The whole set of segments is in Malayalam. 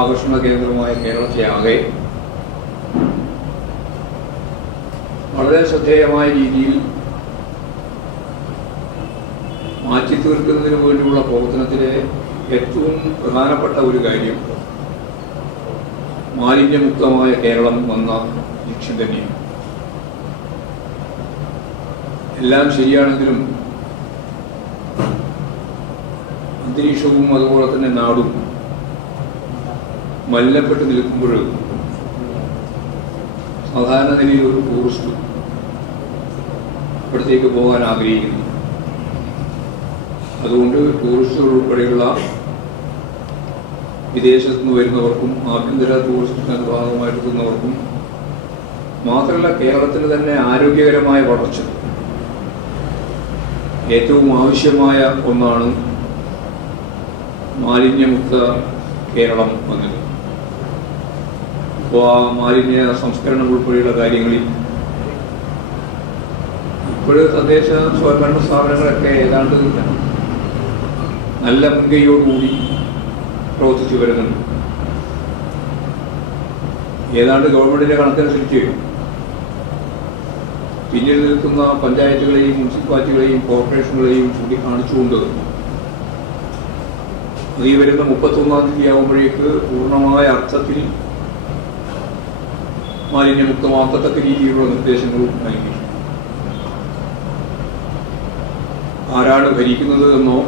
ആകർഷണ കേന്ദ്രമായ കേരളത്തെ ആകെ വളരെ ശ്രദ്ധേയമായ രീതിയിൽ മാറ്റി തീർക്കുന്നതിന് വേണ്ടിയുള്ള പ്രവർത്തനത്തിലെ ഏറ്റവും പ്രധാനപ്പെട്ട ഒരു കാര്യം മാലിന്യമുക്തമായ കേരളം വന്ന ലക്ഷ്യം തന്നെയാണ്. എല്ലാം ശരിയാണെങ്കിലും അന്തരീക്ഷവും അതുപോലെ തന്നെ നാടും മലിനപ്പെട്ട് നിൽക്കുമ്പോൾ സാധാരണ നിലയിൽ ഒരു ടൂറിസ്റ്റ് ഇവിടത്തേക്ക് പോകാൻ ആഗ്രഹിക്കുന്നു. അതുകൊണ്ട് ടൂറിസ്റ്റുകൾ ഉൾപ്പെടെയുള്ള വിദേശത്തു നിന്ന് വരുന്നവർക്കും ആഭ്യന്തര ടൂറിസ്റ്റിന് ഭാഗമായെത്തുന്നവർക്കും മാത്രമല്ല കേരളത്തിൽ തന്നെ ആരോഗ്യകരമായ വളർച്ച ഏറ്റവും ആവശ്യമായ ഒന്നാണ് മാലിന്യമുക്ത കേരളം എന്നത്. അപ്പോൾ ആ മാലിന്യ സംസ്കരണം ഉൾപ്പെടെയുള്ള കാര്യങ്ങളിൽ ഇപ്പോൾ തദ്ദേശ സ്വയംഭരണ സ്ഥാപനങ്ങളൊക്കെ ഏതാണ്ട് നല്ല മുൻകൈയോടുകൂടി പ്രവർത്തിച്ചു വരുന്നുണ്ട്. ഏതാണ്ട് ഗവൺമെന്റിന്റെ കണക്കനുസരിച്ച് പിന്നിൽ നിൽക്കുന്ന പഞ്ചായത്തുകളെയും മുനിസിപ്പാലിറ്റികളെയും കോർപ്പറേഷനുകളെയും ചൂണ്ടിക്കാണിച്ചുകൊണ്ട് ഈ വരുന്ന മുപ്പത്തൊന്നാം തീയതി ആകുമ്പോഴേക്ക് പൂർണമായ അർത്ഥത്തിൽ മാലിന്യമുക്തമാക്കത്തക്ക രീതിയിലുള്ള നിർദ്ദേശങ്ങളും നൽകി. ആരാണ് ഭരിക്കുന്നത് എന്നോ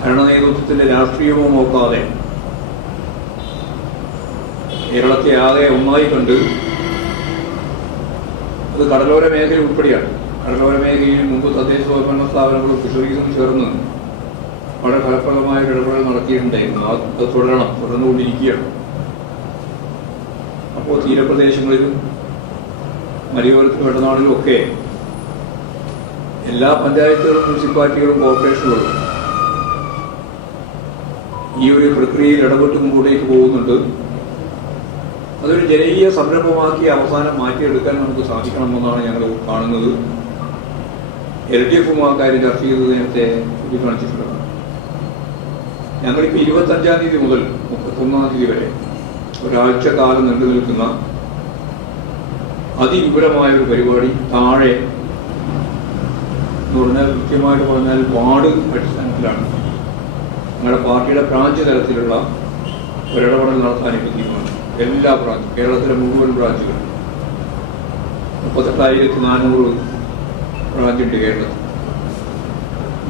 ഭരണ നേതൃത്വത്തിന്റെ രാഷ്ട്രീയമോ നോക്കാതെ കേരളത്തെ ആകെ ഒന്നായി കണ്ട് അത് കടലോര മേഖല ഉൾപ്പെടെയാണ്. കടലോര മേഖലയിൽ മുമ്പ് തദ്ദേശ സ്വയംഭരണ സ്ഥാപനങ്ങളും ഫിഷറീസും ചേർന്ന് വളരെ ഫലപ്രദമായ ഇടപെടൽ നടത്തിയിട്ടുണ്ടായിരുന്നു. അത് തുടരണം തുടർന്നുകൊണ്ടിരിക്കുകയാണ്. അപ്പോൾ തീരപ്രദേശങ്ങളിലും മലയോരത്തിലും വെള്ളനാടിലും ഒക്കെ എല്ലാ പഞ്ചായത്തുകളും മുനിസിപ്പാലിറ്റികളും കോർപ്പറേഷനുകളും ഈ ഒരു പ്രക്രിയയിൽ ഇടപെട്ട് മുമ്പോട്ടേക്ക് പോകുന്നുണ്ട്. അതൊരു ജനകീയ സംരംഭമാക്കി അവസാനം മാറ്റിയെടുക്കാൻ നമുക്ക് സാധിക്കണമെന്നാണ് ഞങ്ങൾ കാണുന്നത്. എൽ ഡി എഫും ആ കാര്യം ചർച്ച ചെയ്തത് നേരത്തെ ചൂണ്ടിക്കാണിച്ചിട്ടുള്ളതാണ്. ഞങ്ങളിപ്പോൾ ഇരുപത്തഞ്ചാം തീയതി മുതൽ മുപ്പത്തൊന്നാം തീയതി വരെ ഒരാഴ്ച കാലം നീണ്ടു നിൽക്കുന്ന അതിവിപുലമായ ഒരു പരിപാടി താഴെ എന്ന് പറഞ്ഞാൽ കൃത്യമായിട്ട് പറഞ്ഞാൽ വാർഡ് അടിസ്ഥാനത്തിലാണ്. ഞങ്ങളുടെ പാർട്ടിയുടെ ബ്രാഞ്ച് തലത്തിലുള്ള ഒരിടപെടൽ നടത്താൻ തീരുമാനം എല്ലാ ബ്രാഞ്ചും കേരളത്തിലെ മുഴുവൻ ബ്രാഞ്ചുകൾ മുപ്പത്തെട്ടായിരത്തി നാനൂറ് ബ്രാഞ്ചുണ്ട് കേരളത്തിൽ.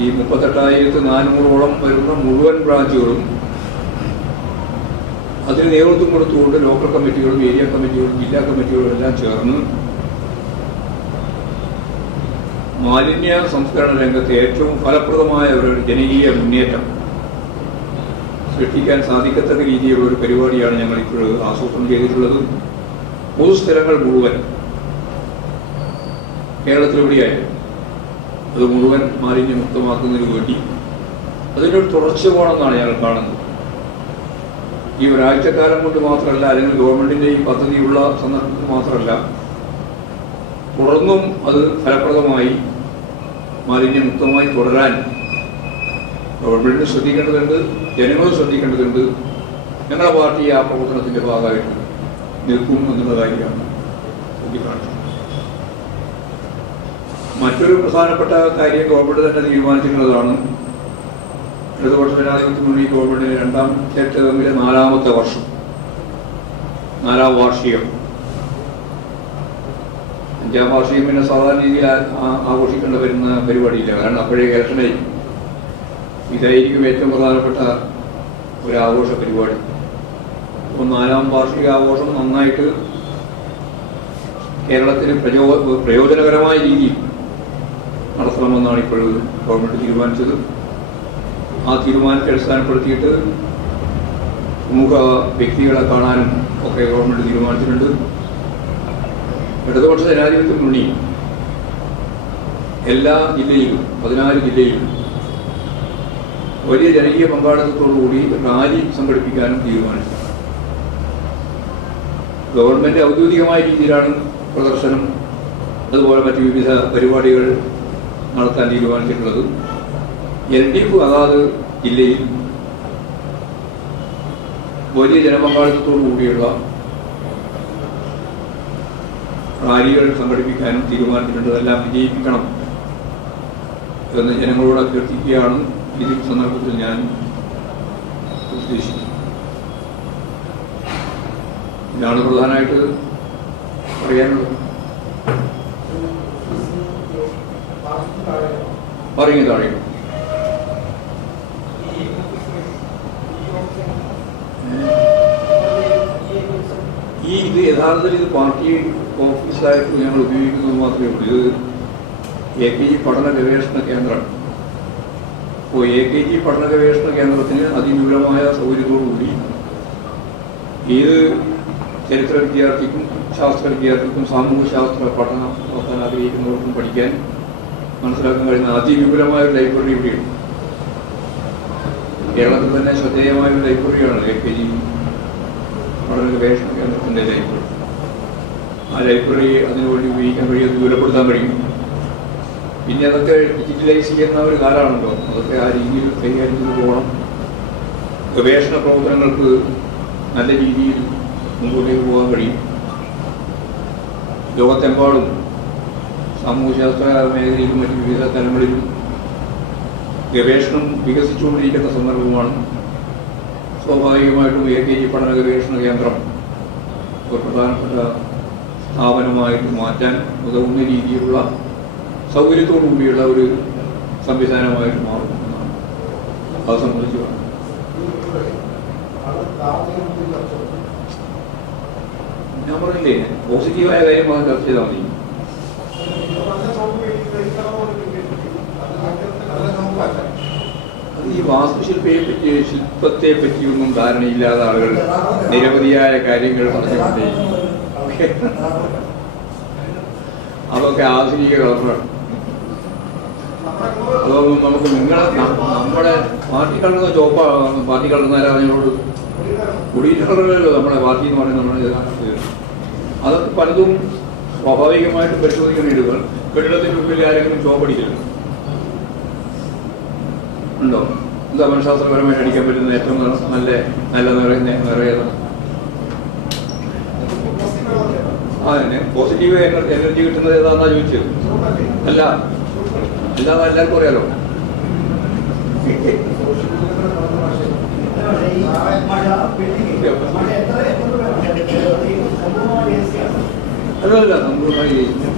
ഈ മുപ്പത്തെട്ടായിരത്തി നാനൂറോളം വരുന്ന മുഴുവൻ ബ്രാഞ്ചുകളും അതിന് നേതൃത്വം കൊടുത്തുകൊണ്ട് ലോക്കൽ കമ്മിറ്റികളും ഏരിയ കമ്മിറ്റികളും ജില്ലാ കമ്മിറ്റികളും എല്ലാം ചേർന്ന് മാലിന്യ സംസ്കരണ രംഗത്ത് ഏറ്റവും ഫലപ്രദമായ ഒരു ജനകീയ മുന്നേറ്റം സൃഷ്ടിക്കാൻ സാധിക്കത്തക്ക രീതിയിലുള്ള ഒരു പരിപാടിയാണ് ഞങ്ങൾ ഇപ്പോൾ ആസൂത്രണം ചെയ്തിട്ടുള്ളത്. പൊതുസ്ഥലങ്ങൾ മുഴുവൻ കേരളത്തിലെവിടെയായാലും അത് മുഴുവൻ മാലിന്യമുക്തമാക്കുന്നതിന് വേണ്ടി. അതിനൊരു തുടർച്ച പോകണമെന്നാണ് ഞങ്ങൾ കാണുന്നത്. ഈ ഒരാഴ്ചക്കാലം കൊണ്ട് മാത്രമല്ല അല്ലെങ്കിൽ ഗവൺമെന്റിന്റെ ഈ പദ്ധതിയുള്ള സന്ദർഭത്തിൽ മാത്രമല്ല തുടർന്നും അത് ഫലപ്രദമായി മാലിന്യമുക്തമായി തുടരാൻ ഗവൺമെന്റിന് ശ്രദ്ധിക്കേണ്ടതുണ്ട് ജനങ്ങൾ ശ്രദ്ധിക്കേണ്ടതുണ്ട്. ഞങ്ങളുടെ പാർട്ടി ആ പ്രവർത്തനത്തിന്റെ ഭാഗമായിട്ട് നിൽക്കും എന്നുള്ള കാര്യമാണ് മറ്റൊരു പ്രധാനപ്പെട്ട കാര്യം ഗവൺമെന്റ് തന്നെ തീരുമാനിച്ചിട്ടുള്ളതാണ് ഇടതുപക്ഷ ജനാധിപത്യ മുന്നണി ഗവൺമെന്റിന് രണ്ടാം ടേമിലെ നാലാമത്തെ വർഷം. നാലാം വാർഷികം. അഞ്ചാം വാർഷികം പിന്നെ സാധാരണ രീതിയിൽ ആഘോഷിക്കേണ്ട വരുന്ന പരിപാടിയില്ല. കാരണം അപ്പോഴേ ഇലക്ഷനായി ഇതായിരിക്കും ഏറ്റവും പ്രധാനപ്പെട്ട ഒരു ആഘോഷ പരിപാടി. അപ്പോൾ നാലാം വാർഷിക ആഘോഷം നന്നായിട്ട് കേരളത്തിന് പ്രചോ പ്രയോജനകരമായ രീതിയിൽ നടത്തണമെന്നാണ് ഇപ്പോൾ ഗവൺമെന്റ് തീരുമാനിച്ചത്. ആ തീരുമാനത്തെ അടിസ്ഥാനപ്പെടുത്തിയിട്ട് പ്രമുഖ വ്യക്തികളെ കാണാനും ഒക്കെ ഗവൺമെന്റ് തീരുമാനിച്ചിട്ടുണ്ട്. ഇടതുപക്ഷ ജനാധിപത്യ മുന്നണി എല്ലാ ജില്ലയിലും പതിനാല് ജില്ലയിലും വലിയ ജനകീയ പങ്കാളിത്തത്തോടുകൂടി റാലി സംഘടിപ്പിക്കാനും തീരുമാനിച്ചു. ഗവൺമെന്റ് ഔദ്യോഗികമായ രീതിയിലാണ് പ്രദർശനം അതുപോലെ മറ്റ് വിവിധ പരിപാടികൾ നടത്താൻ തീരുമാനിച്ചിട്ടുള്ളത്. എൽ ഡി എഫ് അതാത് ജില്ലയിൽ വലിയ ജനപങ്കാളിത്തത്തോടു കൂടിയുള്ള റാലികൾ സംഘടിപ്പിക്കാനും തീരുമാനിച്ചിട്ടുണ്ട് അതെല്ലാം വിജയിപ്പിക്കണം എന്ന് ജനങ്ങളോട് അഭ്യർത്ഥിക്കുകയാണ്. ഈ സന്ദർഭത്തിൽ ഞാൻ ഉദ്ദേശിക്കുന്നത് ഇതാണ് പ്രധാനമായിട്ട് പറയാനുള്ളത്. പറയുക. താഴെ ഈ ഇത് യഥാർത്ഥത്തിൽ ഇത് പാർട്ടി ഓഫീസായിട്ട് ഞങ്ങൾ ഉപയോഗിക്കുന്നത് മാത്രമേ ഉള്ളൂ. ഇത് എ കെ ജി പഠന ഗവേഷണ കേന്ദ്രമാണ്. അപ്പോൾ എ കെ ജി പഠന ഗവേഷണ കേന്ദ്രത്തിന് അതിവിപുലമായ സൗകര്യത്തോടുകൂടി ഏത് ചരിത്ര വിദ്യാർത്ഥിക്കും ശാസ്ത്ര വിദ്യാർത്ഥിക്കും സാമൂഹ്യ ശാസ്ത്ര പഠനം നടത്താൻ ആഗ്രഹിക്കുന്നവർക്കും പഠിക്കാൻ മനസ്സിലാക്കാൻ കഴിയുന്ന അതിവിപുലമായ ഒരു ലൈബ്രറി ഇവിടെയുണ്ട്. കേരളത്തിൽ തന്നെ ശ്രദ്ധേയമായ ഒരു ലൈബ്രറിയാണ് എ കെ ജി പഠന ഗവേഷണ കേന്ദ്രത്തിന്റെ ലൈബ്രറി ആ ലൈബ്രറി അതിനുവേണ്ടി ഉപയോഗിക്കാൻ കഴിയും അത് ദൂരപ്പെടുത്താൻ കഴിയും. പിന്നെ അതൊക്കെ ഡിജിറ്റലൈസ് ചെയ്യുന്ന ഒരു കാലമാണല്ലോ. അതൊക്കെ ആ രീതിയിൽ കൈകാര്യം ചെയ്ത് പോകണം. ഗവേഷണ പ്രവർത്തനങ്ങൾക്ക് നല്ല രീതിയിൽ മുമ്പോട്ടേക്ക് പോകാൻ കഴിയും. ലോകത്തെമ്പാടും സാമൂഹ്യശാസ്ത്ര മേഖലയിലും മറ്റ് വിവിധ തലങ്ങളിലും ഗവേഷണം വികസിച്ചുകൊണ്ടിരിക്കുന്ന സന്ദർഭമാണ് സ്വാഭാവികമായിട്ടും എ കെ ജി പഠന ഗവേഷണ കേന്ദ്രം ഒരു പ്രധാനപ്പെട്ട സ്ഥാപനമായിട്ട് മാറ്റാൻ ഉതകുന്ന രീതിയിലുള്ള സൗകര്യത്തോടു കൂടിയുള്ള ഒരു സംവിധാനമായിട്ട് മാറും അത് സംബന്ധിച്ച്. ഞാൻ പറഞ്ഞില്ലേ പോസിറ്റീവായ കാര്യം അത് ചർച്ച ചെയ്താൽ മതി അത് ഈ വാസ്തുശില്പയെ പറ്റി ശില്പത്തെ പറ്റിയൊന്നും ധാരണയില്ലാത്ത ആളുകൾ നിരവധിയായ കാര്യങ്ങൾ പറഞ്ഞുകൊണ്ടേ അതൊക്കെ ആധുനിക കളറാണ്. അതൊന്നും നമുക്ക് നിങ്ങളെ നമ്മുടെ പാർട്ടി കളർന്ന ചോപ്പ പാർട്ടി കളറുന്നവരോട് കുടിയിട്ടല്ലോ നമ്മുടെ പാർട്ടി എന്ന് പറയുന്നത് നമ്മുടെ അതൊക്കെ പലതും സ്വാഭാവികമായിട്ട് പരിശോധിക്കുന്ന ഇടുകൾ കെട്ടിടത്തിന് മുമ്പിൽ ആരെങ്കിലും ചോപ്പടിക്കില്ല ഉണ്ടോ? എന്താ അടിക്കാൻ പറ്റുന്ന ഏറ്റവും നല്ല നല്ല നിറയേതാണ് ആ തന്നെ പോസിറ്റീവ് എനർജി കിട്ടുന്നത് ഏതാണെന്നാ ചോദിച്ചത്? അല്ല അല്ലാതെ എല്ലാവർക്കും അറിയാലോ. അല്ലല്ല നമുക്ക് try ചെയ്യാം.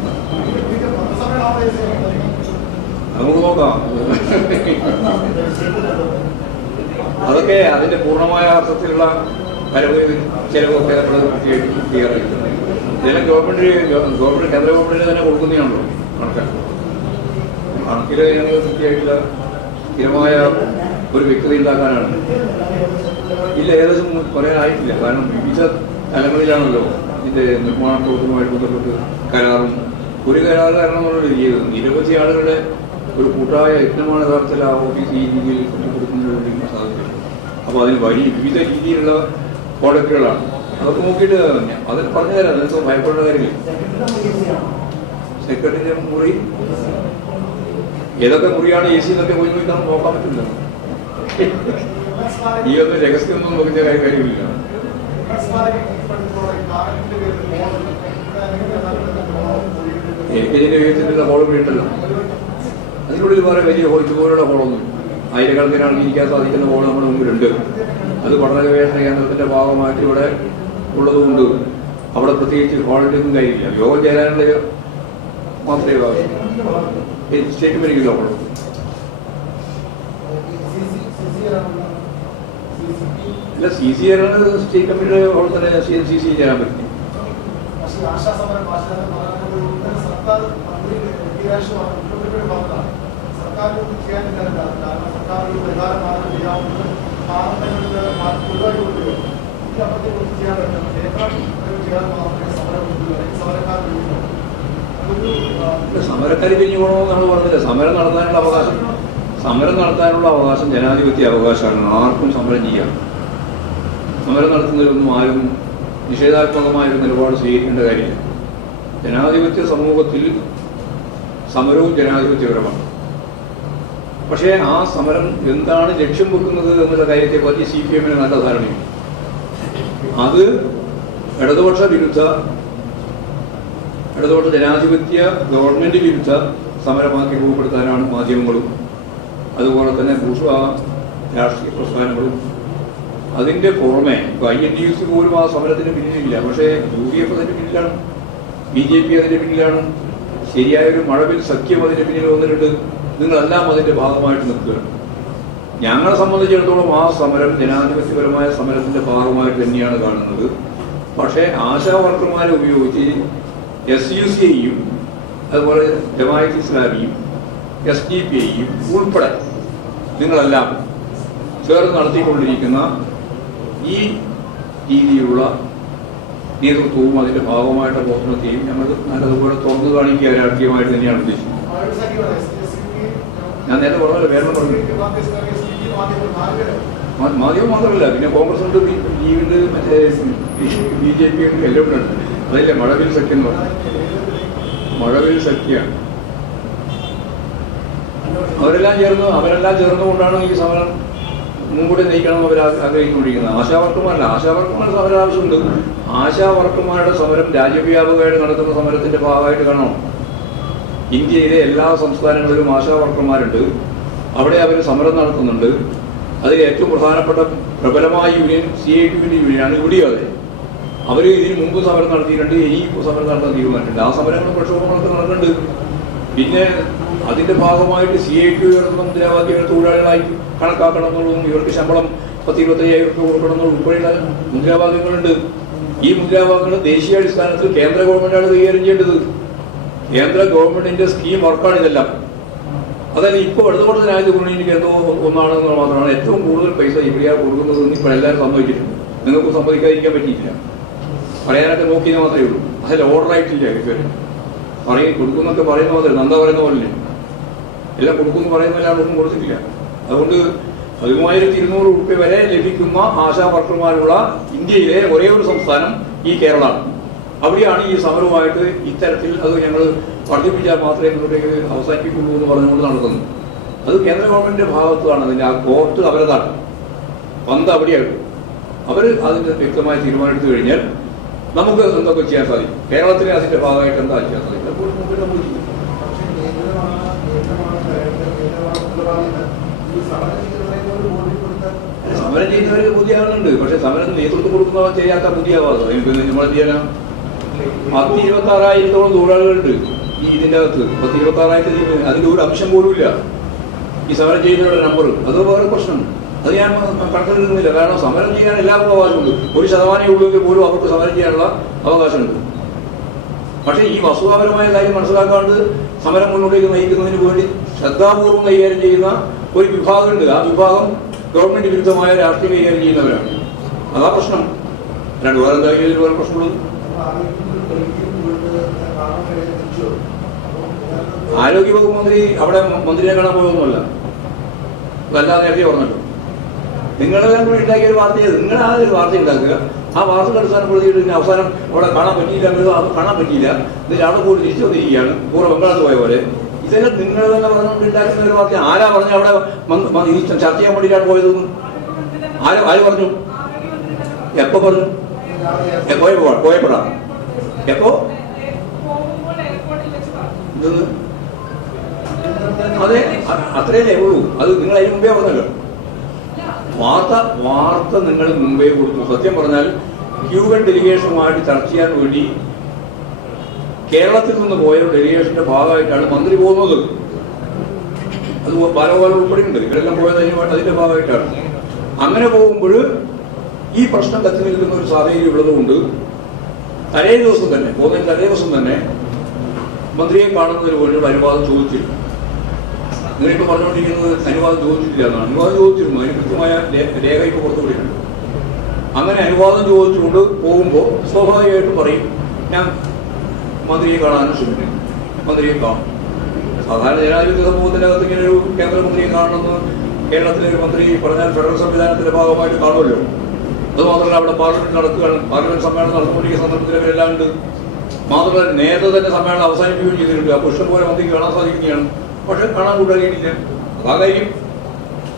നമുക്ക് നോക്കാം. അതൊക്കെ അതിന്റെ പൂർണമായ അർത്ഥത്തിലുള്ള വരവ് ചെലവൊക്കെ നമ്മൾ ആയിട്ടുണ്ട് ഇതെല്ലാം ഗവൺമെന്റ് ഗവൺമെന്റ് കേന്ദ്ര ഗവൺമെന്റിന് തന്നെ കൊടുക്കുന്നതാണല്ലോ കണക്ക്. കണക്കിൽ കൃത്യമായിട്ടുള്ള സ്ഥിരമായ ഒരു വ്യക്തത ഉണ്ടാക്കാനാണ്. ഇല്ല ഏകദേശം പറയാനായിട്ടില്ല കാരണം വിവിധ തലങ്ങളിലാണല്ലോ ഇതിന്റെ നിർമ്മാണ പ്രവർത്തനവുമായിട്ട് ബന്ധപ്പെട്ട് കരാറും. ഒരു കാരണം ചെയ്തത് നിരവധി ആളുകളുടെ ഒരു കൂട്ടായ യജ്ഞമാണ് യഥാർത്ഥത്തിൽ ആ ഓഫീസ് ഈ രീതിയിൽ കെട്ടിപ്പടുക്കുന്നതിന് വേണ്ടി സാധിക്കും. അപ്പോൾ അതിന് വലിയ വിവിധ രീതിയിലുള്ള പ്രോഡക്റ്റുകളാണ് അതൊക്കെ നോക്കിയിട്ട് അത് പറഞ്ഞു തരാം അതൊക്കെ ഭയപ്പെടുന്ന കാര്യമില്ല. സെക്രട്ടറിന്റെ മുറി ഏതൊക്കെ മുറിയാണ് എ സി എന്നൊക്കെ പോയി നോക്കാൻ നോക്കാൻ പറ്റില്ല ഈ ഒന്ന് രഹസ്യമൊന്നും നോക്കിയ കാര്യം കാര്യമില്ല. എനിക്ക് ഇതിന്റെ വിധത്തിലുള്ള ഹോൾ ഉണ്ടല്ലോ. അതിനുള്ളിൽ വേറെ വലിയ ഹോൾ ഇതുപോലുള്ള ഹോളൊന്നും ആയിരക്കണക്കിന് ആൾക്ക് ഇരിക്കാൻ സാധിക്കുന്ന ഹോൾ നമ്മുടെ മുമ്പിലുണ്ട്. അത് പഠന ഗവേഷണ കേന്ദ്രത്തിന്റെ ഭാഗമായിട്ട് ഇവിടെ ഉള്ളതുകൊണ്ട് അവിടെ പ്രത്യേകിച്ച് ഹോളിന്റെ ഒന്നും കാര്യമില്ല. യോഗം ചേരാനുള്ള മാത്രമേ ആവശ്യം സ്റ്റേറ്റ് മെഡിക്കൽ ഹോൾ അല്ല സി സി ആണ് സ്റ്റേറ്റ് കമ്മിറ്റിയുടെ ഹോൾ തന്നെ സി സി ചേരാൻ പറ്റും. ഇല്ല, സമരക്കാർ പിരിഞ്ഞു പോകണമെന്ന് നമ്മൾ പറഞ്ഞില്ല സമരം നടത്താനുള്ള അവകാശം. സമരം നടത്താനുള്ള അവകാശം ജനാധിപത്യ അവകാശമാണ്. ആർക്കും സമരം ചെയ്യാം. സമരം നടത്തുന്നതിലൊന്നും ആരും നിഷേധാത്മകമായ ഒരു നിലപാട് സ്വീകരിക്കേണ്ട കാര്യമില്ല. ജനാധിപത്യ സമൂഹത്തിൽ സമരവും ജനാധിപത്യപരമാണ് പക്ഷേ ആ സമരം എന്താണ് ലക്ഷ്യം വെക്കുന്നത് എന്നുള്ള കാര്യത്തെ പറ്റി സി പി എമ്മിന് നല്ല ധാരണയുണ്ട്. അത് ഇടതുപക്ഷ വിരുദ്ധ ഇടതുപക്ഷ ജനാധിപത്യ ഗവൺമെന്റ് വിരുദ്ധ സമരമാക്കി രൂപപ്പെടുത്താനാണ് മാധ്യമങ്ങളും അതുപോലെ തന്നെ ഭൂഷ രാഷ്ട്രീയ പ്രസ്ഥാനങ്ങളും. അതിന്റെ പുറമെ I N D U C പോലും ആ സമരത്തിന് പിന്നിലില്ല. പക്ഷേ യു ഡി എഫ് അതിന്റെ പിന്നിലാണ് ബി ജെ പി അതിന്റെ പിന്നിലാണ് ശരിയായ ഒരു മഴവിൽ സഖ്യം അതിന്റെ പിന്നിൽ വന്നിട്ടുണ്ട്. നിങ്ങളെല്ലാം അതിന്റെ ഭാഗമായിട്ട് നിൽക്കുകയാണ്. ഞങ്ങളെ സംബന്ധിച്ചിടത്തോളം ആ സമരം ജനാധിപത്യപരമായ സമരത്തിന്റെ ഭാഗമായിട്ട് തന്നെയാണ് കാണുന്നത്. പക്ഷേ ആശാ വർക്കർമാരെ ഉപയോഗിച്ച് എസ് യു സി ഐയും അതുപോലെ ജമാഅത്ത് ഇസ്ലാമിയും എസ് ഡി പി ഐയും ഉൾപ്പെടെ നിങ്ങളെല്ലാം ചേർന്ന് നടത്തിക്കൊണ്ടിരിക്കുന്ന ഈ രീതിയിലുള്ള നേതൃത്വവും അതിന്റെ ഭാഗമായിട്ട് പ്രവർത്തനത്തെയും ഞങ്ങൾ നല്ലതുപോലെ തുറന്നു കാണിക്കുക രാഷ്ട്രീയമായിട്ട് തന്നെയാണ് ഉദ്ദേശിക്കുന്നത്. ഞാൻ നേരത്തെ പറഞ്ഞല്ലോ വേറെ പറഞ്ഞു മാധ്യമം മാത്രമല്ല പിന്നെ കോൺഗ്രസ് ഉണ്ട് ബി- ഉണ്ട് മറ്റേ ബി ജെ പി ഉണ്ട് എല്ലാം ഉണ്ട്. അതല്ലേ മഴവിൽ സഖ്യം എന്ന് പറഞ്ഞു മഴവിൽ സഖ്യാണ്. അവരെല്ലാം ചേർന്ന് അവരെല്ലാം ചേർന്നുകൊണ്ടാണ് ഈ സമരം മുൻകൂട്ടി നയിക്കണം അവർ ആഗ്രഹിച്ചുകൊണ്ടിരിക്കുന്നത്? ആശാവർക്കന്മാരല്ല ആശാവർക്കന്മാർ സമരം ആവശ്യമുണ്ട്. ആശാവർക്കന്മാരുടെ സമരം രാജ്യവ്യാപകമായിട്ട് നടത്തുന്ന സമരത്തിന്റെ ഭാഗമായിട്ട് കാണണം? ഇന്ത്യയിലെ എല്ലാ സംസ്ഥാനങ്ങളിലും ആശാ വർക്കർമാരുണ്ട് അവിടെ അവർ സമരം നടത്തുന്നുണ്ട്. അതിൽ ഏറ്റവും പ്രധാനപ്പെട്ട പ്രബലമായ യൂണിയൻ സി ഐ ടിയുടെ യൂണിയനാണ് ഇവിടെയും അതെ. അവർ ഇതിന് മുമ്പ് സമരം നടത്തിയിട്ടുണ്ട് ഇനി ഇപ്പോൾ സമരം നടത്താൻ തീരുമാനിച്ചിട്ടുണ്ട് ആ സമരങ്ങളും പ്രക്ഷോഭങ്ങളൊക്കെ നടക്കുന്നുണ്ട്. പിന്നെ അതിന്റെ ഭാഗമായിട്ട് സി ഐ ടി ഉയർത്തുന്ന മുദ്രാവാക്യങ്ങൾ തൊഴിലാളികളായി കണക്കാക്കണം എന്നുള്ളതും ഇവർക്ക് ശമ്പളം പത്ത് ഇരുപത്തയ്യായിരം രൂപ കൊടുക്കണം എന്നുള്ള ഉൾപ്പെടെയുള്ള മുദ്രാവാക്യങ്ങളുണ്ട്. ഈ മുദ്രാവാക്യങ്ങൾ ദേശീയാടിസ്ഥാനത്തിൽ കേന്ദ്ര ഗവൺമെന്റാണ് കൈകാര്യം ചെയ്യേണ്ടത്. കേന്ദ്ര ഗവൺമെന്റിന്റെ സ്കീം വർക്കാണ് ഇതെല്ലാം. അതായത് ഇപ്പോൾ കൊടുത്ത രാജ്യത്ത് കൊണ്ടിരിക്കുക എന്തോ ഒന്നാണെന്ന് മാത്രമാണ് ഏറ്റവും കൂടുതൽ പൈസ ഇവിടെയാണ് കൊടുക്കുന്നത് എന്ന് ഇപ്പോൾ എല്ലാവരും സമ്മതിച്ചിട്ടുണ്ട്. നിങ്ങൾക്ക് സമ്മതിക്കാതിരിക്കാൻ പറ്റിയില്ല പറയാനൊക്കെ നോക്കിയെന്ന് മാത്രമേ ഉള്ളൂ. അതിൽ ഓർഡറായിട്ടില്ല ഇതുവരെ. പറയും കൊടുക്കുന്നൊക്കെ പറയുന്ന പോലെ നന്ദ പറയുന്ന പോലെ എല്ലാം കൊടുക്കുമെന്ന് പറയുന്ന എല്ലാവർക്കും കൊടുത്തിട്ടില്ല. അതുകൊണ്ട് പതിമൂവായിരത്തി ഇരുന്നൂറ് റുപ്യ വരെ ലഭിക്കുന്ന ആശാ വർക്കർമാരുള്ള ഇന്ത്യയിലെ ഒരേ ഒരു സംസ്ഥാനം ഈ കേരളമാണ്. അവിടെയാണ് ഈ സമരവുമായിട്ട് ഇത്തരത്തിൽ അത് ഞങ്ങൾ വർദ്ധിപ്പിച്ചാൽ മാത്രമേ ഇങ്ങോട്ടേക്ക് അവസാനിപ്പിക്കുള്ളൂ എന്ന് പറഞ്ഞുകൊണ്ട് നടത്തുന്നത് അത് കേന്ദ്ര ഗവൺമെന്റിന്റെ ഭാഗത്താണ് അതിന്റെ ആ കോർട്ട് അവരതാണ്. പന്ത് അവിടെയായിട്ടു അവർ അതിന്റെ വ്യക്തമായ തീരുമാനം എടുത്തു കഴിഞ്ഞാൽ നമുക്ക് എന്തൊക്കെ ചെയ്യാൻ സാധിക്കും? കേരളത്തിലെ അതിന്റെ ഭാഗമായിട്ട് എന്താ ചെയ്യാൻ സാധിക്കും? അപ്പോൾ മുമ്പിൽ നമുക്ക് ചെയ്യും. സമരം ചെയ്യുന്നവർ ബുദ്ധിയാകുന്നുണ്ട് പക്ഷെ സമരം നേതൃത്വം കൊടുക്കുന്നവർ ചെയ്യാത്ത ബുദ്ധിയാവാതെ. നമ്മൾ ചെയ്യാനാ പത്ത് ഇരുപത്തി ആറായിരത്തോളം തൊഴിലാളികളുണ്ട് ഈ ഇതിന്റെ അകത്ത്. പത്ത് ഇരുപത്തി ആറായിരത്തി അതിന്റെ ഒരു അംശം പോലും ഇല്ല. ഈ സമരം ചെയ്യുന്നവരുടെ നമ്പർ അത് വേറെ പ്രശ്നം. അത് ഞാൻ കണക്കിലെടുക്കുന്നില്ല കാരണം സമരം ചെയ്യാൻ എല്ലാവർക്കും അവകാശമുണ്ട് ഒരു ശതമാനം ഉള്ളെങ്കിൽ പോലും അവർക്ക് സമരം ചെയ്യാനുള്ള അവകാശമുണ്ട്. പക്ഷേ ഈ വസ്തുതാപരമായ കാര്യം മനസ്സിലാക്കാണ്ട് സമരം മുന്നോട്ടേക്ക് നയിക്കുന്നതിന് വേണ്ടി ശ്രദ്ധാപൂർവം കൈകാര്യം ചെയ്യുന്ന ഒരു വിഭാഗമുണ്ട്. ആ വിഭാഗം ഗവൺമെന്റ് വിരുദ്ധമായ രാഷ്ട്രീയം കൈകാര്യം ചെയ്യുന്നവരാണ്. അതാ പ്രശ്നം. രണ്ട് വേറെ എന്താ വേറെ പ്രശ്നമുള്ളത്? ആരോഗ്യവകുപ്പ് മന്ത്രി അവിടെ മന്ത്രിയെ കാണാൻ പോയൊന്നുമല്ല വല്ലാതെ നേരത്തെ പറഞ്ഞല്ലോ കൂടി ഉണ്ടാക്കിയ ഒരു വാർത്തയെ നിങ്ങൾ ഒരു വാർത്ത ഉണ്ടാക്കുക ആ വാർത്തയുടെ അടിസ്ഥാനപ്പെടുത്തിയിട്ട് പിന്നെ അവസാനം അവിടെ കാണാൻ പറ്റിയില്ല അത് കാണാൻ പറ്റിയില്ല എന്നിട്ട് അവിടെ കൂടി തിരിച്ചു വന്നിരിക്കുകയാണ് പൂർവ ബംഗാളത്ത് പോയ പോലെ ഇതെല്ലാം നിങ്ങൾ തന്നെ പറഞ്ഞുകൊണ്ട് ഉണ്ടാക്കുന്ന ഒരു വാർത്ത ആരാ പറഞ്ഞ അവിടെ ചർച്ച ചെയ്യാൻ വേണ്ടിയിട്ടാണ് പോയതെന്ന് ആര് ആര് പറഞ്ഞു എപ്പോ പറഞ്ഞു പോയപ്പോ പോയപ്പോഴാ എപ്പോ ഇതെന്ന് അതെ അത്രയല്ലേ ഉള്ളൂ. അത് നിങ്ങൾ അതിന് മുമ്പേ പറഞ്ഞല്ലോ. വാർത്ത വാർത്ത നിങ്ങൾ മുമ്പേ കൊടുത്തു. സത്യം പറഞ്ഞാൽ ക്യൂബൻ ഡെലിഗേഷനുമായിട്ട് ചർച്ച ചെയ്യാൻ വേണ്ടി കേരളത്തിൽ നിന്ന് പോയ ഡെലിഗേഷന്റെ ഭാഗമായിട്ടാണ് മന്ത്രി പോകുന്നത്. അത് ബാലഗോപാലം ഉൾപ്പെടെയുണ്ട്. ഇവരെല്ലാം പോയത് അതിനുമായിട്ട് അതിന്റെ ഭാഗമായിട്ടാണ്. അങ്ങനെ പോകുമ്പോൾ ഈ പ്രശ്നം കത്തി നിൽക്കുന്ന ഒരു സാഹചര്യം ഉള്ളതുകൊണ്ട് തലേ ദിവസം തന്നെ പോകുന്നതിന് തലേ ദിവസം തന്നെ മന്ത്രിയെ കാണുന്നതിന് ഒരു അനുവാദം ചോദിച്ചിരുന്നു. നിങ്ങളിപ്പോ പറഞ്ഞുകൊണ്ടിരിക്കുന്നത് അനുവാദം ചോദിച്ചിട്ടില്ല എന്നാണ് അനുവാദം ചോദിച്ചിരുന്നു. അതിന് കൃത്യമായ രേഖ ഇപ്പോൾ പുറത്തുവിടുന്നുണ്ട് അങ്ങനെ അനുവാദം ചോദിച്ചുകൊണ്ട് പോകുമ്പോൾ സ്വാഭാവികമായിട്ട് പറയും ഞാൻ മന്ത്രിയെ കാണാനും ശ്രമിക്കും മന്ത്രിയെ കാണും. സാധാരണ ജനാധിപത്യ സമൂഹത്തിനകത്ത് ഇങ്ങനെ ഒരു കേന്ദ്രമന്ത്രിയെ കാണണമെന്ന് കേരളത്തിലെ ഒരു മന്ത്രി പറഞ്ഞാൽ ഫെഡറൽ സംവിധാനത്തിന്റെ ഭാഗമായിട്ട് കാണുമല്ലോ. അതുമാത്രമല്ല അവിടെ പാർലമെന്റ് നടക്കുകയാണ്. പാർലമെന്റ് സമ്മേളനം നടന്നുകൊണ്ടിരിക്കുന്ന സന്ദർഭത്തിൽ അവരെല്ലാം ഉണ്ട്. മാത്രമല്ല നേരത്തെ തന്നെ സമ്മേളനം അവസാനിപ്പിക്കുകയും ചെയ്തിട്ടുണ്ട്. അപ്പോൾ ഇഷ്ടംപോലെ മന്ത്രിക്ക് കാണാൻ സാധിക്കുന്നതാണ്. പക്ഷെ കാണാൻ കൂട്ടാക്കിയിട്ടില്ല അതാ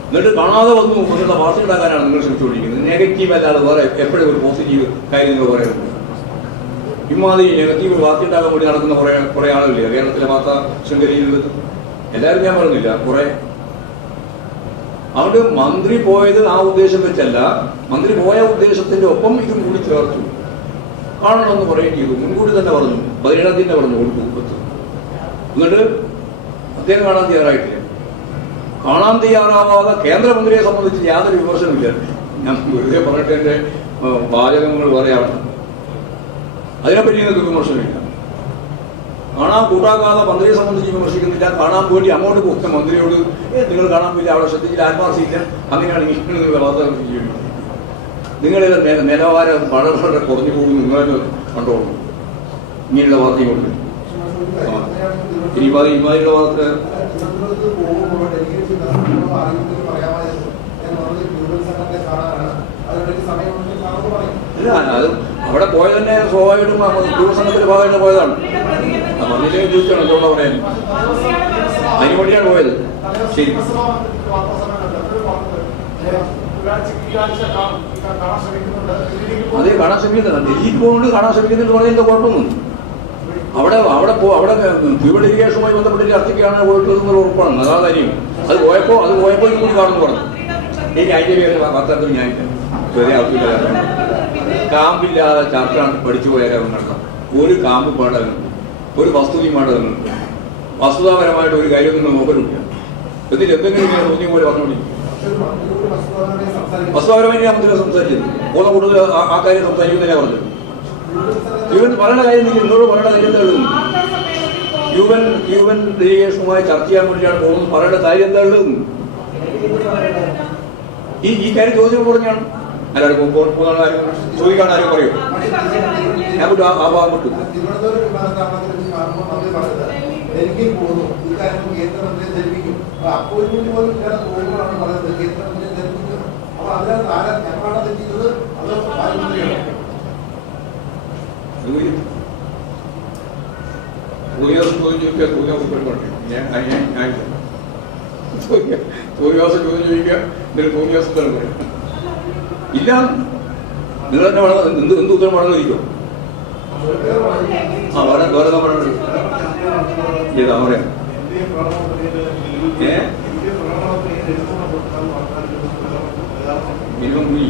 എന്നിട്ട് കാണാതെ വന്നു എന്നുള്ള വാർത്തകൾ ആകാനാണ് നിങ്ങൾ ശ്രമിച്ചുകൊണ്ടിരിക്കുന്നത്. നെഗറ്റീവ് അല്ലാതെ വേറെ എപ്പോഴും ഒരു പോസിറ്റീവ് കാര്യം നിങ്ങൾ പറയുന്നത് നെഗറ്റീവ് വാർത്ത ഉണ്ടാകാൻ വേണ്ടി നടക്കുന്ന കുറെ കുറെ ആളുകളില്ല? കേരളത്തിലെ വാർത്താ ശൃംഖലയിലുള്ളത് എല്ലാവരും ഞാൻ പറഞ്ഞില്ല കുറെ. അതുകൊണ്ട് മന്ത്രി പോയത് ആ ഉദ്ദേശം വെച്ചല്ല. മന്ത്രി പോയ ഉദ്ദേശത്തിന്റെ ഒപ്പം ഇതും കൂടി ചേർത്തു. കാണണമെന്ന് പറയുകയും ചെയ്തു. മുൻകൂട്ടി തന്നെ പറഞ്ഞു. പതിനേഴാം തന്നെ പറഞ്ഞു കൊടുത്തു. എന്നിട്ട് അദ്ദേഹം കാണാൻ തയ്യാറായിട്ടില്ല. കാണാൻ തയ്യാറാവാതെ കേന്ദ്രമന്ത്രിയെ സംബന്ധിച്ച് യാതൊരു വിമർശനമില്ല ഞാൻ വെറുതെ പറഞ്ഞിട്ട് എന്റെ വാചകങ്ങൾ പറയാറുണ്ട് അതിനെപ്പറ്റി നിങ്ങൾക്ക് വിമർശനമില്ല. കാണാൻ കൂട്ടാക്കാതെ മന്ത്രിയെ സംബന്ധിച്ച് വിമർശിക്കുന്നില്ല. കാണാൻ വേണ്ടി അങ്ങോട്ട് പോകുന്ന മന്ത്രിയോട് "ഏ, നിങ്ങൾ കാണാൻ പോയില്ല അവിടെ ശ്രദ്ധിച്ചില്ല ആത്മാർത്ഥയില്ല. അങ്ങനെയാണ് ഇങ്ങനെ വാർത്ത ചെയ്യുന്നത്. നിങ്ങളുടെ നിലവാരം വളരെ വളരെ കുറഞ്ഞു പോകുന്നു നിങ്ങളെ കണ്ടോളൂ. ഇങ്ങനെയുള്ള വാർത്തയും ഇല്ല അത് അവിടെ പോയ തന്നെ സ്വാഭാവികമായിട്ടും ദിവസത്തിന്റെ ഭാഗമായിട്ട് പോയതാണ്. ചോദിച്ചാണ് എന്തുകൊണ്ടാ പറയാൻ അതിന് വേണ്ടിയാണ് പോയത്. ശരി. അതെ കാണാൻ ശ്രമിക്കുന്നുണ്ട്. ഡൽഹിക്ക് പോകുന്നുണ്ട് കാണാൻ ശ്രമിക്കുന്നുണ്ട് പറഞ്ഞാൽ എന്താ കുഴപ്പമൊന്നും? അവിടെ അവിടെ പോ അവിടെ പ്യൂരിഫിക്കേഷനുമായി ബന്ധപ്പെട്ട് ചർച്ചയ്ക്കാണ് പോയിട്ടുള്ളത് എന്നുള്ള ഉറപ്പാണ്. അതാ കാര്യം. അത് പോയപ്പോ അത് പോയപ്പോ ഇത് കൂടി കാണുന്നു പറഞ്ഞു. പേര് വാർത്തകൾ ഞാൻ കാമ്പില്ലാതെ ചർച്ച പഠിച്ചു പോയാലും നടത്താം ഒരു കാമ്പ് പാടകം ഒരു വസ്തുതയും പാടകം വസ്തുതാപരമായിട്ട് ഒരു കാര്യം നിങ്ങൾ നോക്കലുണ്ട് എന്നിട്ട് എന്തെങ്കിലും ഞാൻ തോന്നിയ പോലെ പറഞ്ഞുകൊണ്ടിരിക്കും വസ്തുതാപരമായി ഞാൻ സംസാരിച്ചത് മൂന്ന് കൂടുതൽ ആ കാര്യം സംസാരിക്കുന്നതിനാ പറഞ്ഞത്. യുവൻ പറയുന്ന കാര്യം നിങ്ങൾ എന്നോട് പറയുന്ന കാര്യം എന്താ യുവൻ യുവൻ ദേശവുമായി ചർച്ച ചെയ്യാൻ വേണ്ടിയാണ് പോകുന്നത്. പറയേണ്ട കാര്യം എന്താ ഈ ഈ കാര്യം ചോദിച്ചപ്പോൾ പറഞ്ഞാണ് എല്ലാവർക്കും പോകുന്ന കാര്യം ചോദിക്കാൻ ആരും പറയൂ. ഞാൻ വിട്ടു ആ ഭാഗം വിട്ടു ഡൽഹിയിൽ ആരോഗ്യമന്ത്രിയാണോ സൂര്യാസം ചോദിച്ചു ചോദിക്കുക ഞാൻ ഞാൻ ചോദ്യം ചോദിക്കുക എന്നിട്ട് സൂര്യാസം തന്നെ ഇല്ല നിങ്ങൾ തന്നെ വേണം എന്ത് എന്ത് ഉത്തരം വേണമെന്നിരിക്കും ആ വേറെ വേറെ പറയാം മിനിമം കൂലി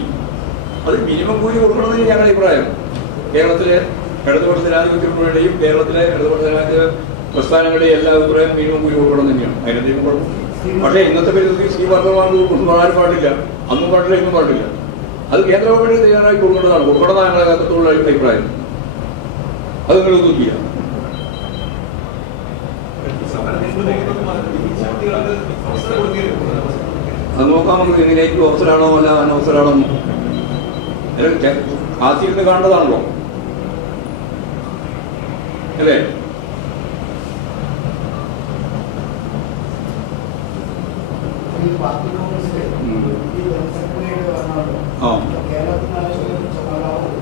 അത് മിനിമം കൂലി കൊടുക്കണമെന്ന് ഞങ്ങളുടെ അഭിപ്രായം. കേരളത്തിലെ ഇടതുപക്ഷ ജനാധിപത്യങ്ങളുടെയും കേരളത്തിലെ ഇടതുപക്ഷ ജനാധിപത്യ പ്രസ്ഥാനങ്ങളുടെയും എല്ലാ അഭിപ്രായം മിനിമം ഭൂരിപക്ഷം തന്നെയാണ്. അതിനെന്തെങ്കിലും കുഴപ്പം? പക്ഷേ ഇന്നത്തെ പരിസ്ഥിതി ശ്രീ വർദ്ധമാൻ ആരും പാടില്ല. അന്നും പാടില്ല ഇന്നും പാടില്ല. അത് കേന്ദ്ര ഗവൺമെന്റ് തയ്യാറാക്കി കൊടുക്കേണ്ടതാണ്. കൊടുക്കേണ്ടതാണ് ഞങ്ങളുടെ അകത്തുള്ള അഭിപ്രായം? അത് നിങ്ങൾ ചെയ്യാം. അത് നോക്കാൻ നമുക്ക് എങ്ങനെയായിരിക്കും? അവസരമാണോ അല്ല അനവസരമാണോ കാത്തിരുന്ന് കാണേണ്ടതാണല്ലോ അല്ലേ ഈ പാർട്ടി കോൺഗ്രസിലെ ഉം. ഈ ജനറൽ സെക്രട്ടറിയുടെ വരണമല്ലോ ആ കേരളത്തിൽ ആവശ്യം ചുമതലാവും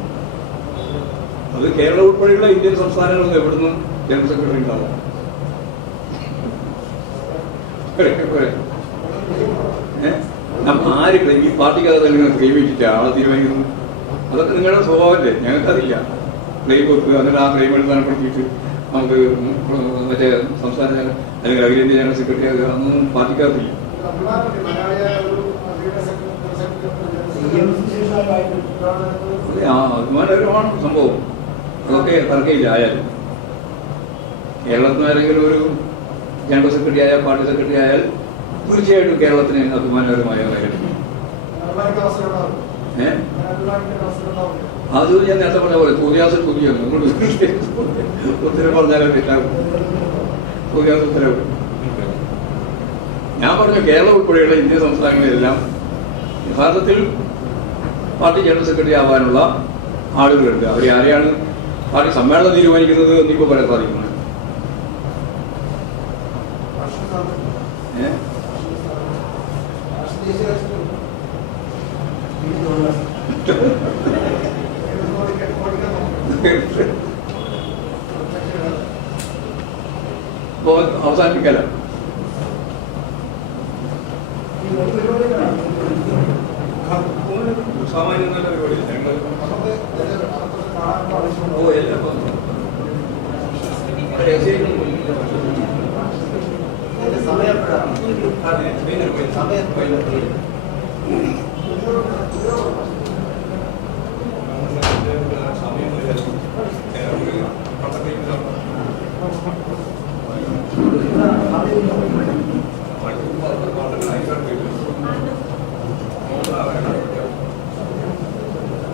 അത് കേരളം ഉൾപ്പെടെയുള്ള ഇന്ത്യൻ സംസ്ഥാനങ്ങളിൽ എവിടുന്ന് ജനറൽ സെക്രട്ടറി ഉണ്ടാവും ആര് ഈ പാർട്ടിക്കകത്ത് നിങ്ങൾ കൈവച്ചിട്ട് ആളെ തീരുമാനിക്കുന്നു? അതൊക്കെ നിങ്ങളുടെ സ്വഭാവമല്ലേ? ഞങ്ങൾക്കതില്ല. ക്ലെയിം വെക്കുക എന്നിട്ട് ആ ക്ലെയിം അടിസ്ഥാനപ്പെടുത്തിയിട്ട് നമുക്ക് മറ്റേ സംസ്ഥാന അല്ലെങ്കിൽ അഖിലേന്ത്യാ ജനറൽ സെക്രട്ടറി ആകുക അതൊന്നും ആ അഭിമാനകരമാണ് സംഭവം. അതൊക്കെ തർക്കമില്ല ആയാലും. കേരളത്തിന് ആരെങ്കിലും ഒരു ജനറൽ സെക്രട്ടറി ആയാൽ പാർട്ടി സെക്രട്ടറി ആയാൽ തീർച്ചയായിട്ടും കേരളത്തിന് അഭിമാനകരമായ കാര്യം അഭിമാനിക്കാൻ അവസരം ഏഹ് ചോദ്യം ഞാൻ നേരത്തെ പറഞ്ഞ പോലെ സൂര്യാസ പുതിയാണ് നമ്മൾ ഉത്തരം പറഞ്ഞാലും തെറ്റാകും സൂര്യാസ ഉത്തരവ് ഞാൻ പറഞ്ഞു കേരളം ഉൾപ്പെടെയുള്ള ഇന്ത്യൻ സംസ്ഥാനങ്ങളിലെല്ലാം യഥാർത്ഥത്തിൽ പാർട്ടി ജനറൽ സെക്രട്ടറി ആവാനുള്ള ആളുകളുണ്ട് അവരെ ആരെയാണ് പാർട്ടി സമ്മേളനം തീരുമാനിക്കുന്നത് എന്നിപ്പോൾ പറയാൻ സാധിക്കുന്നത് ഏഹ് അവസാനിപ്പിക്കല സാമാന്യം നല്ല പരിപാടി ഞങ്ങൾ ഓ എല്ലാം സമയപ്പോഴാണ് സമയത്ത്